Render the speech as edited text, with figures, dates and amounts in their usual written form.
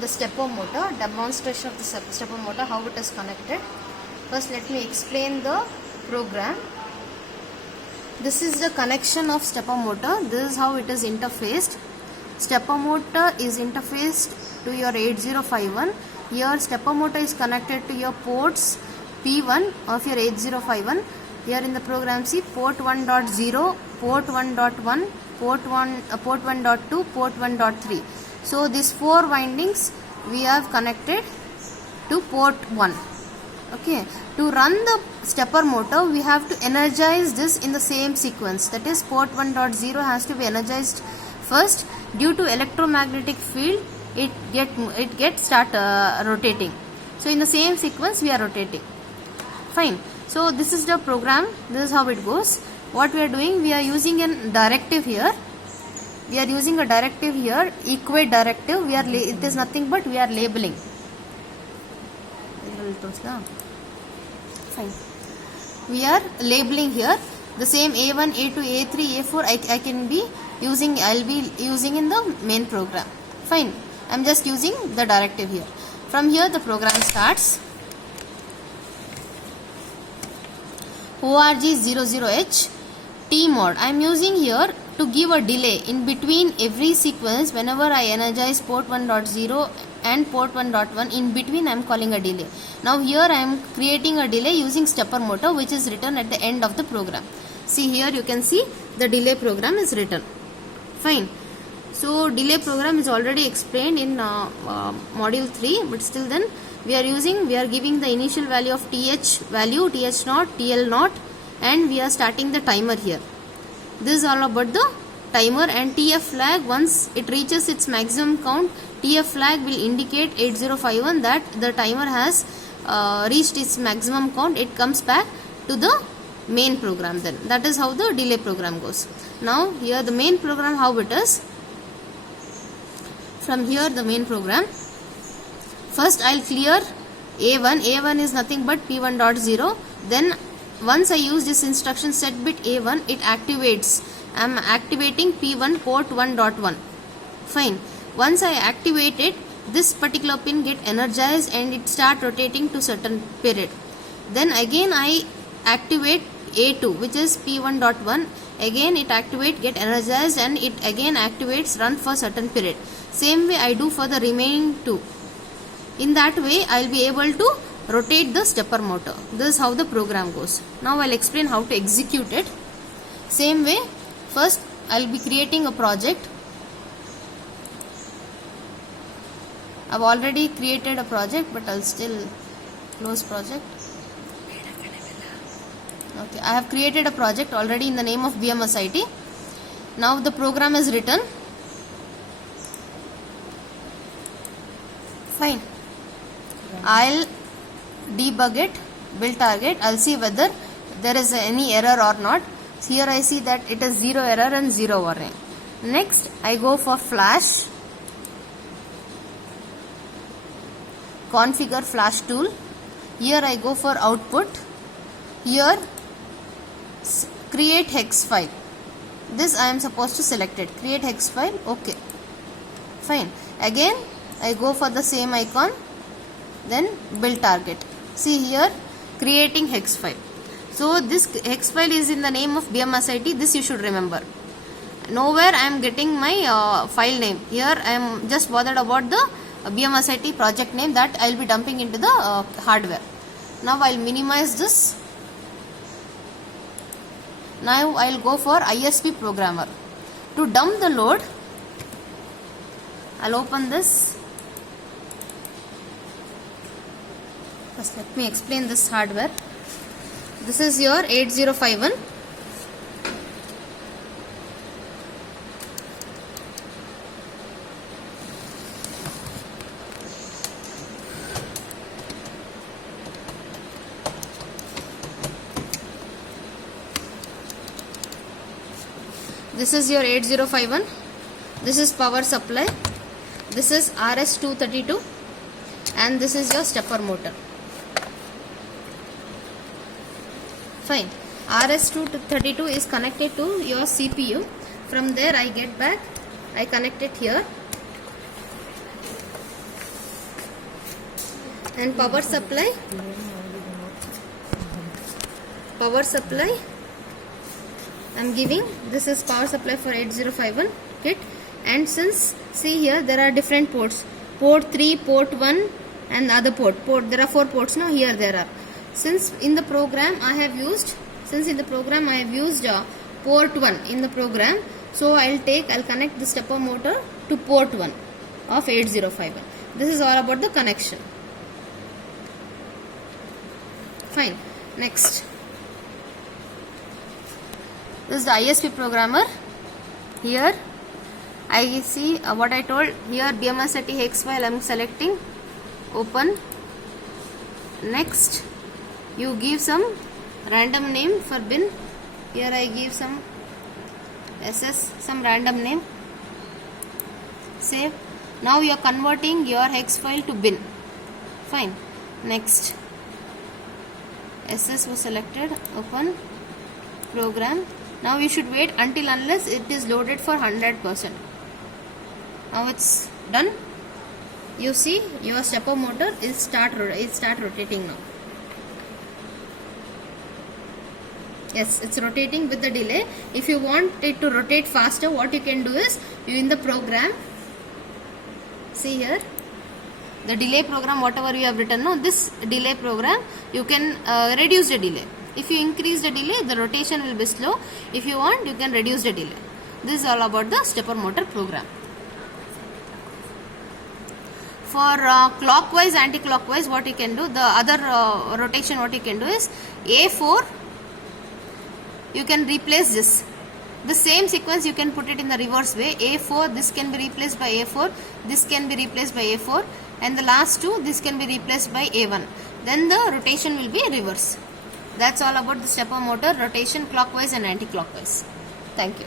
the stepper motor, demonstration of the stepper motor, how it is connected. First let me explain the program. This is the connection of stepper motor. This is how it is interfaced. Stepper motor is interfaced to your 8051. Here stepper motor is connected to your ports P1 of your 8051. Here in the program see port 1.0, port 1.1, port 1.2, port 1.3. So these 4 windings we have connected to port 1. Okay, to run the stepper motor we have to energize this in the same sequence. That is port 1.0 has to be energized first. Due to electromagnetic field it gets start rotating. So in the same sequence we are rotating. Fine. So this is the program. This is how it goes. What we are doing, we are using a directive here. We are using a directive here, equate directive. It is nothing but we are labeling. Fine. We are labeling here the same A1, A2, A3, A4. I'll be using in the main program. Fine. I'm just using the directive here. From here the program starts. ORG00H T-mod. I am using here to give a delay in between every sequence. Whenever I energize port 1.0 and port 1.1, in between I am calling a delay. Now here I am creating a delay using stepper motor, which is written at the end of the program. See here you can see the delay program is written. Fine. So delay program is already explained in module 3, but still then we are giving the initial value of TH value, TH0, TL0, and we are starting the timer here. This is all about the timer, and TF flag, once it reaches its maximum count, TF flag will indicate 8051 that the timer has reached its maximum count. It comes back to the main program then. That is how the delay program goes. Now here the main program, how it is. From here the main program. First I'll clear A1. A1 is nothing but P1.0. Then once I use this instruction set bit A1, it activates. I am activating P1 port 1.1. Fine. Once I activate it, this particular pin get energized and it start rotating to certain period. Then again I activate A2, which is P1.1. Again it activate, get energized, and it again activates, run for certain period. Same way I do for the remaining 2. In that way I will be able to rotate the stepper motor. This is how the program goes. Now I will explain how to execute it. Same way, first I will be creating a project. I have already created a project, but I will still close project. Okay, I have created a project already in the name of BMSIT. Now the program is written. Fine. I'll debug it, build target. I'll see whether there is any error or not. Here I see that it is 0 error and 0 warning. Next I go for flash, configure flash tool. Here I go for output. Here create hex file. This I am supposed to select it. Create hex file. Okay. Fine. Again I go for the same icon. Then build target. See here, creating hex file. So this hex file is in the name of BMSIT. This you should remember. Nowhere I am getting my file name. Here I am just bothered about the BMSIT project name that I will be dumping into the hardware. Now I will minimize this. Now I will go for ISP programmer. To dump the load, I will open this. First let me explain this hardware. This is your 8051. This is your 8051. This is power supply. This is RS232, and this is your stepper motor. Fine. RS232 is connected to your CPU. From there I get back, I connect it here. And power supply I'm giving, this is power supply for 8051 kit. And since, see here, there are different ports, port 3, port 1 and other port, there are 4 ports now, here there are. Since in the program I have used port 1 in the program, so I'll connect the stepper motor to port 1 of 8051. This is all about the connection. Fine. Next, this is the ISP programmer. Here I see what I told. Here BMSRT hex file I am selecting, open. Next, you give some random name for bin. Here I give some SS, some random name. Save. Now you are converting your hex file to bin. Fine. Next, SS was selected, open, program. Now you should wait until unless it is loaded for 100%. Now it's done. You see your stepper motor is start rotating now. Yes, it's rotating with the delay. If you want it to rotate faster, what you can do is, you in the program, see here, the delay program, whatever you have written, no, this delay program, you can reduce the delay. If you increase the delay, the rotation will be slow. If you want, you can reduce the delay. This is all about the stepper motor program. For clockwise, anti-clockwise, what you can do, the other rotation what you can do is, A4, you can replace this. The same sequence you can put it in the reverse way. A4, this can be replaced by A4, this can be replaced by A4, and the last two, this can be replaced by A1. Then the rotation will be reverse. That's all about the stepper motor rotation, clockwise and anti-clockwise. Thank you.